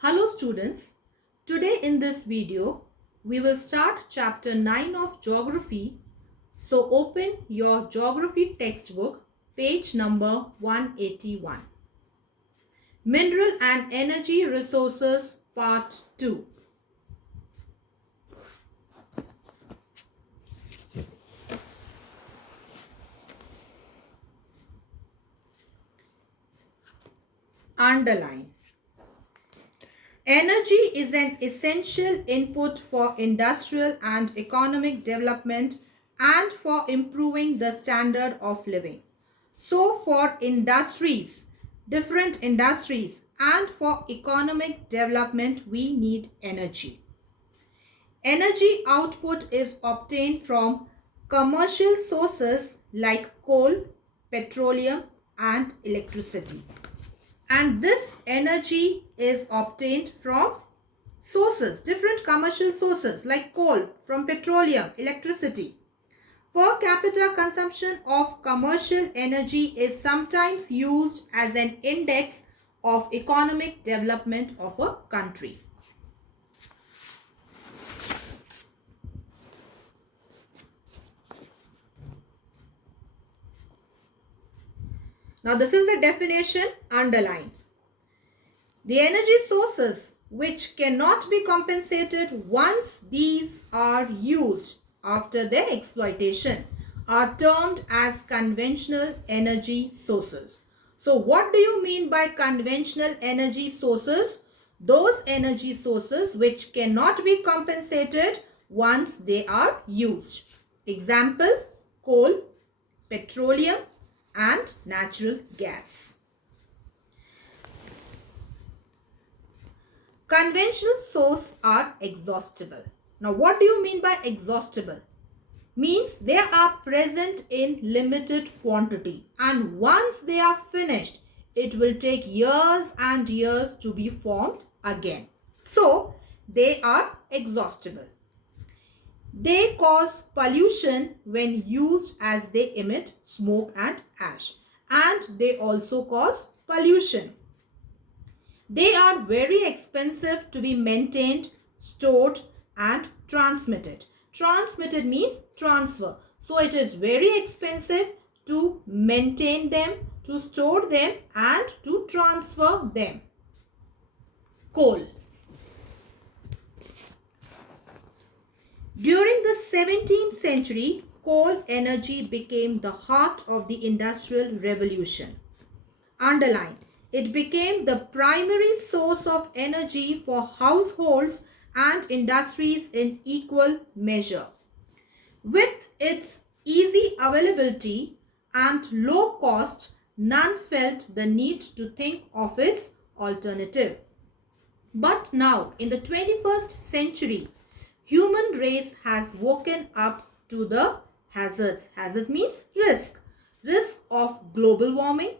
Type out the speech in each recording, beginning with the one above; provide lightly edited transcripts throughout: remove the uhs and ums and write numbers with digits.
Hello students, today in this video we will start chapter 9 of geography. So open your geography textbook, page number 181. Mineral and Energy Resources Part 2. Underline. Energy is an essential input for industrial and economic development and for improving the standard of living. So for industries, different industries, and for economic development, we need energy. Energy output is obtained from commercial sources like coal, petroleum, and electricity. And this energy is obtained from sources, different commercial sources like coal, from petroleum, electricity. Per capita consumption of commercial energy is sometimes used as an index of economic development of a country. Now this is the definition, underline. The energy sources which cannot be compensated once these are used after their exploitation are termed as conventional energy sources. So what do you mean by conventional energy sources? Those energy sources which cannot be compensated once they are used. Example, coal, petroleum, and natural gas. Conventional sources are exhaustible. Now what do you mean by exhaustible? Means they are present in limited quantity, and once they are finished, it will take years and years to be formed again. So they are exhaustible. They cause pollution when used as they emit smoke and ash, and they also cause pollution. They are very expensive to be maintained, stored, and transmitted. Transmitted means transfer. So it is very expensive to maintain them, to store them, and to transfer them. Coal. During the 17th century, coal energy became the heart of the Industrial Revolution. Underline. It became the primary source of energy for households and industries in equal measure. With its easy availability and low cost, none felt the need to think of its alternative. But now, in the 21st century, human race has woken up to the hazards. Hazards means risk. Risk of global warming,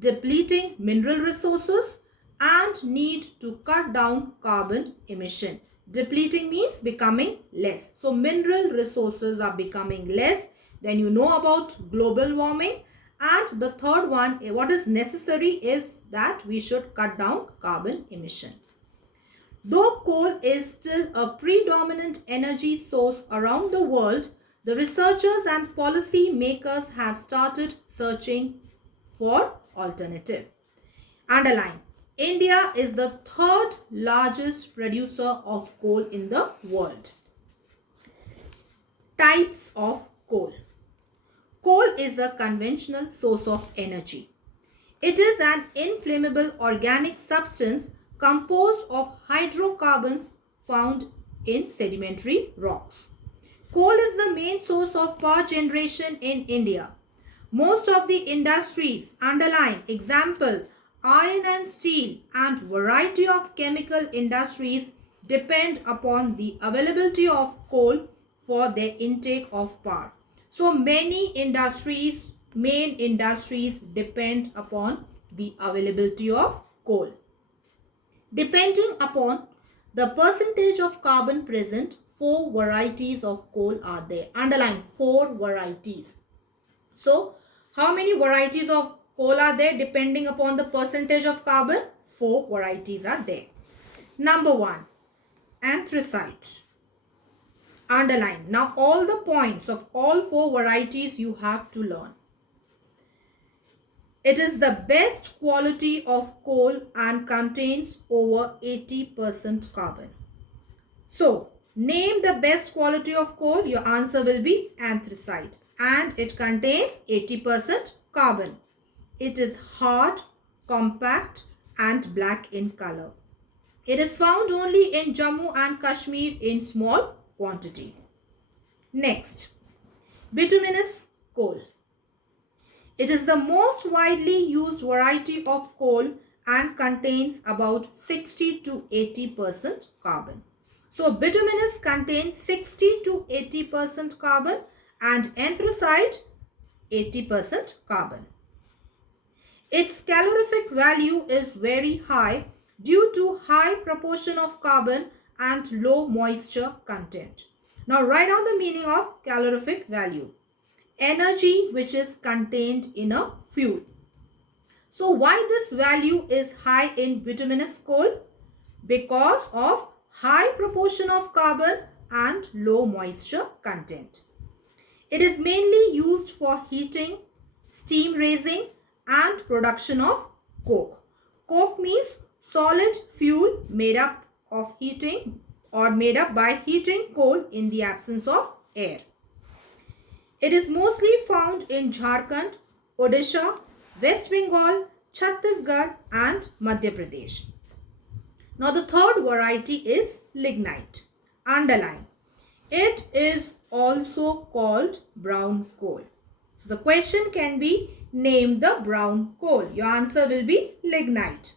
depleting mineral resources, and need to cut down carbon emission. Depleting means becoming less. So mineral resources are becoming less. Then you know about global warming. And the third one, what is necessary is that we should cut down carbon emission. Though coal is still a predominant energy source around the world, the researchers and policy makers have started searching for alternative. Underline. India is the third largest producer of coal in the world. Types of coal. Coal is a conventional source of energy. It is an inflammable organic substance composed of hydrocarbons found in sedimentary rocks. Coal is the main source of power generation in India. Most of the industries, underline, example, iron and steel, and variety of chemical industries depend upon the availability of coal for their intake of power. So many industries, main industries depend upon the availability of coal. Depending upon the percentage of carbon present, 4 varieties of coal are there. Underline, 4 varieties. So how many varieties of coal are there depending upon the percentage of carbon? 4 varieties are there. Number 1, anthracite. Underline. Now all the points of all 4 varieties you have to learn. It is the best quality of coal and contains over 80% carbon. So, name the best quality of coal. Your answer will be anthracite, and it contains 80% carbon. It is hard, compact and black in color. It is found only in Jammu and Kashmir in small quantity. Next, bituminous coal. It is the most widely used variety of coal and contains about 60 to 80% carbon. So bituminous contains 60 to 80% carbon and anthracite 80% carbon. Its calorific value is very high due to high proportion of carbon and low moisture content. Now write down the meaning of calorific value. Energy which is contained in a fuel. So why this value is high in bituminous coal? Because of high proportion of carbon and low moisture content. It is mainly used for heating, steam raising and production of coke. Coke means solid fuel made up of heating or made up by heating coal in the absence of air. It is mostly found in Jharkhand, Odisha, West Bengal, Chhattisgarh and Madhya Pradesh. Now the third variety is lignite. Underline. It is also called brown coal. So the question can be, name the brown coal. Your answer will be lignite.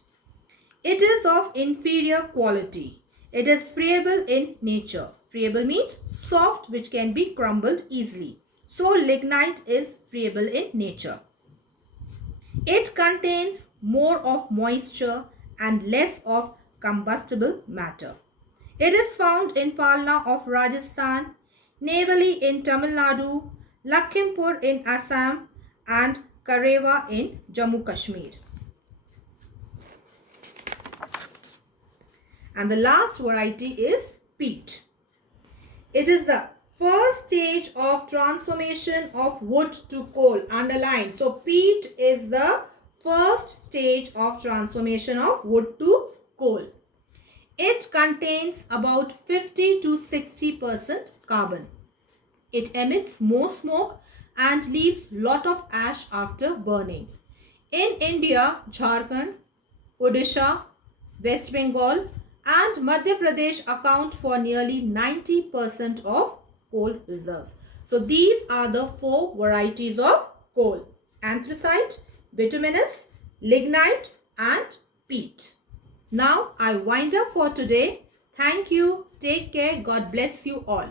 It is of inferior quality. It is friable in nature. Friable means soft which can be crumbled easily. So lignite is friable in nature. It contains more of moisture and less of combustible matter. It is found in Palna of Rajasthan, Neyveli in Tamil Nadu, Lakhimpur in Assam and Karewa in Jammu Kashmir. And the last variety is peat. It is the first stage of transformation of wood to coal. Underline. So peat is the first stage of transformation of wood to coal. It contains about 50 to 60% carbon. It emits more smoke and leaves lot of ash after burning. In India, Jharkhand, Odisha, West Bengal and Madhya Pradesh account for nearly 90% of coal reserves. So these are the 4 varieties of coal: anthracite, bituminous, lignite and peat. Now I wind up for today. Thank you. Take care. God bless you all.